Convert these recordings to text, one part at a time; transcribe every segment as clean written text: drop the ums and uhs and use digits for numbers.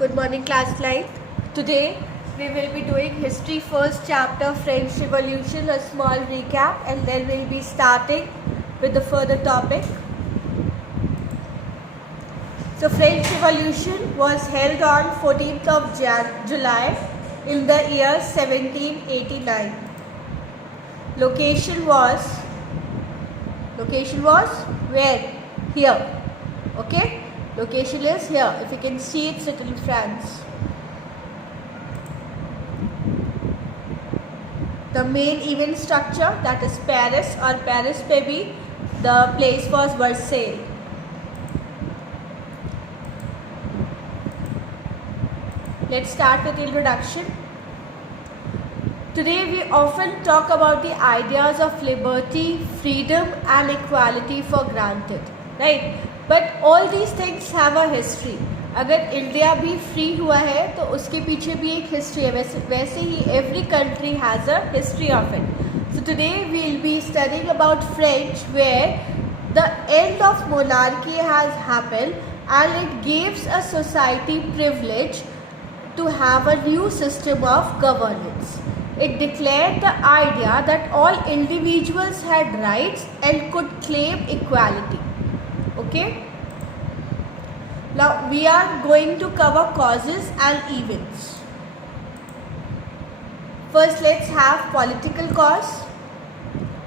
Good morning, class 9. Today we will be doing history first chapter, French Revolution, a small recap, and then we'll be starting with the further topic. So French Revolution was held on 14th of July in the year 1789. Location was where? Here. Okay? Location is here. If you can see, it's in France. The main event structure, that is Paris or Paris baby. The place was Versailles. Let's start with introduction. Today we often talk about the ideas of liberty, freedom and equality for granted, right? But all these things have a history. अगर India भी free हुआ है तो उसके पीछे भी एक history है. वैसे ही every country has a history of it. So today we will be studying about French, where the end of monarchy has happened and it gives a society privilege to have a new system of governance. It declared the idea that all individuals had rights and could claim equality. Okay? Now we are going to cover causes and events. First, let's have political cause.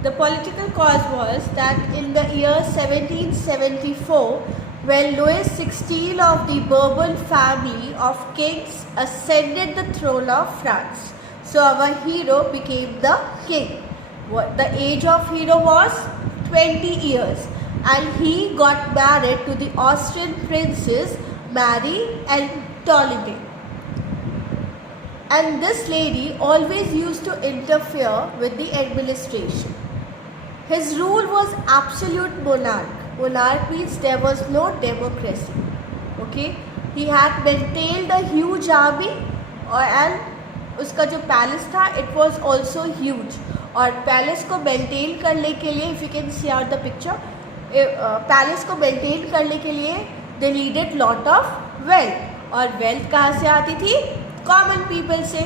The political cause was that in the year 1774, when Louis XVI of the Bourbon family of kings ascended the throne of France. So our hero became the king. The age of hero was 20 years. And he got married to the Austrian princess Marie Antoinette. And this lady always used to interfere with the administration. His rule was absolute monarch. Monarch means there was no democracy. Okay? He had maintained a huge army and उसका जो palace था it was also huge. और palace को maintain करने के लिए, if you can see out the picture, palace को maintain करने के लिए they needed lot of wealth. और वेल्थ कहाँ से आती थी? कॉमन पीपल से,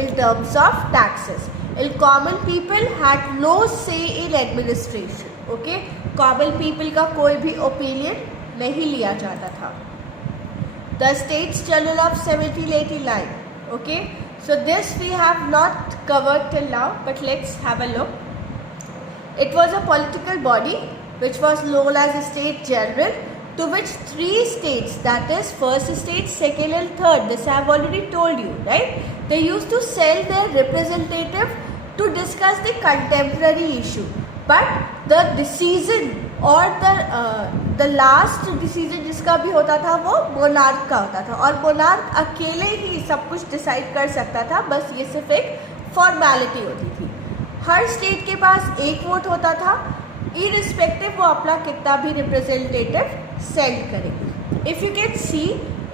in terms of taxes. In common people had no say in administration. Okay, common people का कोई भी ओपिनियन नहीं लिया जाता था. The states general of 1789. Okay, so this we have not covered till now, but let's have a look. It was a political body which was known as a state general, to which three states, that is first state, second and third, this I have already told you, right? They used to send their representative to discuss the contemporary issue, but the decision or the last decision जिसका भी होता था वो monarch का होता था. और monarch अकेले ही सब कुछ डिसाइड कर सकता था. बस ये सिर्फ एक फॉर्मेलिटी होती थी. हर स्टेट के पास एक वोट होता था, इरिस्पेक्टिव वो अपना कितना भी रिप्रेजेंटेटिव सेंड करेगी. इफ़ यू कैन सी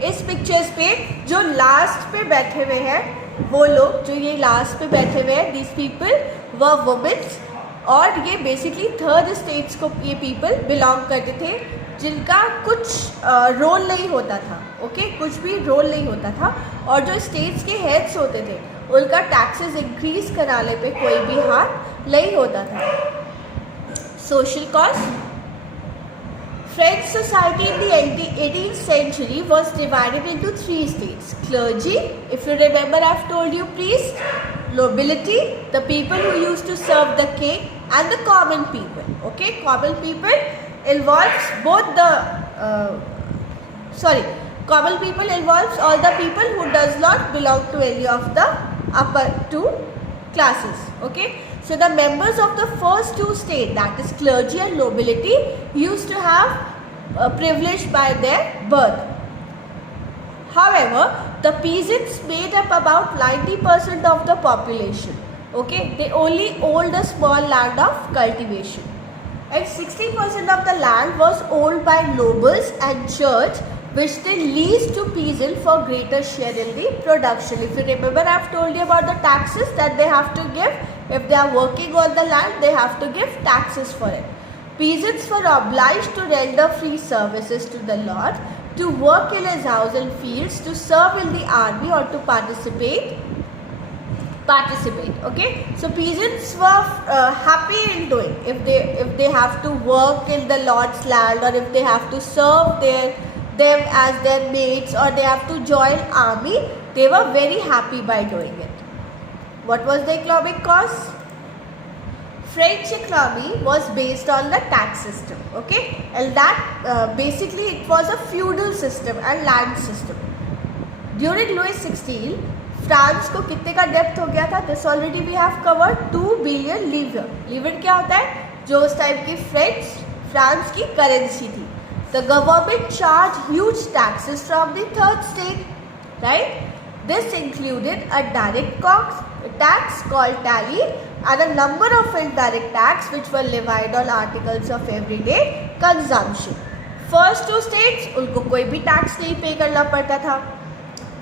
इस पिक्चर्स पे जो लास्ट पे बैठे हुए हैं, वो लोग जो ये लास्ट पे बैठे हुए हैं, दिस पीपल वर वुमेन्स. और ये बेसिकली थर्ड स्टेट्स को ये पीपल बिलोंग करते थे जिनका कुछ रोल नहीं होता था. ओके, कुछ भी रोल नहीं होता था. और जो स्टेट्स के हेड्स होते थे उनका टैक्सेस इंक्रीज कराने पे कोई भी हाथ नहीं होता था. Social cause. French society in the 18th century was divided into three states. Clergy, if you remember I have told you, priest. Nobility, the people who used to serve the king, and the common people. Okay, common people involves both the common people involves all the people who does not belong to any of the upper two classes. Okay, so the members of the first two states, that is clergy and nobility, used to have privilege by their birth. However, the peasants made up about 90% of the population. Okay, they only owned a small land of cultivation, and 60% of the land was owned by nobles and church, which they leased to peasants for greater share in the production. If you remember, I have told you about the taxes that they have to give. If they are working on the land, they have to give taxes for it. Peasants were obliged to render free services to the lord, to work in his house and fields, to serve in the army, or to participate. Okay, so peasants were happy in doing, if they have to work in the Lord's land, or if they have to serve them as their mates, or they have to join army, they were very happy by doing it. What was the economic cause? French economy was based on the tax system, okay, and that basically it was a feudal system and land system. During Louis XVI, France को कितने का depth हो गया था? This already we have covered 2 billion livre. Livre क्या होता है? जो उस टाइम की फ्रांस की करेंसी थी. The government charge huge taxes from the third state, right? This included a direct tax called tally and a number of indirect tax which were levied on articles of everyday consumption. First two states उनको कोई भी tax नहीं पे करना पड़ता था.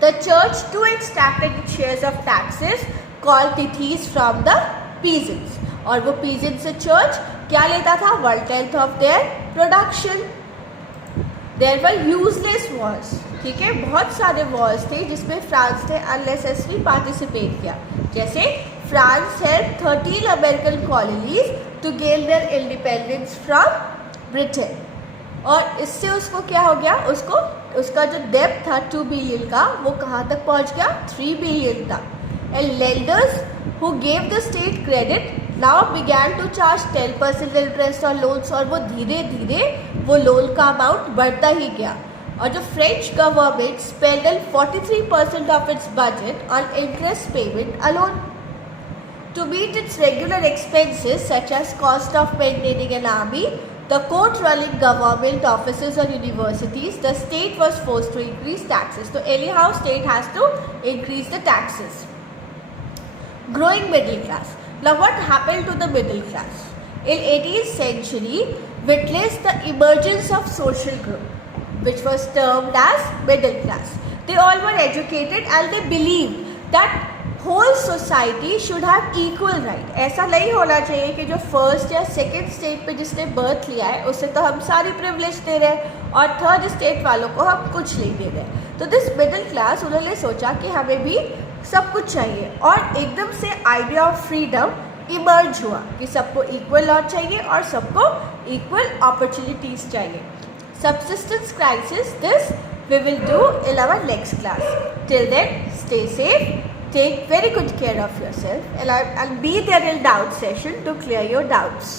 The church too extracted its shares of taxes called tithes from the peasants. और वो peasants से church क्या लेता था? 1/10 of their production. There were useless wars. ठीक है, बहुत सारे wars थे जिसमें फ्रांस ने unnecessary participate किया. जैसे France helped 13 American colonies to gain their independence from Britain. और इससे उसको क्या हो गया? उसका जो डेप्थ था 2 बिलियन का, वो कहाँ तक पहुँच गया? 3 बिलियन तक. And lenders who gave the state credit now began to charge 10% interest on loans. और वो धीरे धीरे वो लोन का अमाउंट बढ़ता ही गया. और जो French government spent 43% of its budget on interest payment alone. To meet its regular expenses such as cost of maintaining an army, the court-running government offices or universities, the state was forced to increase taxes. So anyhow, state has to increase the taxes. Growing middle class. Now what happened to the middle class? In 18th century, witnessed the emergence of social group, which was termed as middle class. They all were educated and they believed that whole society should have equal right. ऐसा नहीं होना चाहिए कि जो first या second state पे जिसने birth लिया है उसे तो हम सारी प्रिविलेज दे रहे हैं और थर्ड स्टेट वालों को हम कुछ नहीं दे रहे. तो दिस मिडिल क्लास उन्होंने सोचा कि हमें भी सब कुछ चाहिए और एकदम से आइडिया ऑफ फ्रीडम इमर्ज हुआ कि सबको इक्वल लॉ चाहिए और सबको इक्वल अपॉर्चुनिटीज चाहिए. Subsistence crisis, this we will do in our next class. Till then, stay safe, take very good care of yourself, and I'll be there in doubt session to clear your doubts.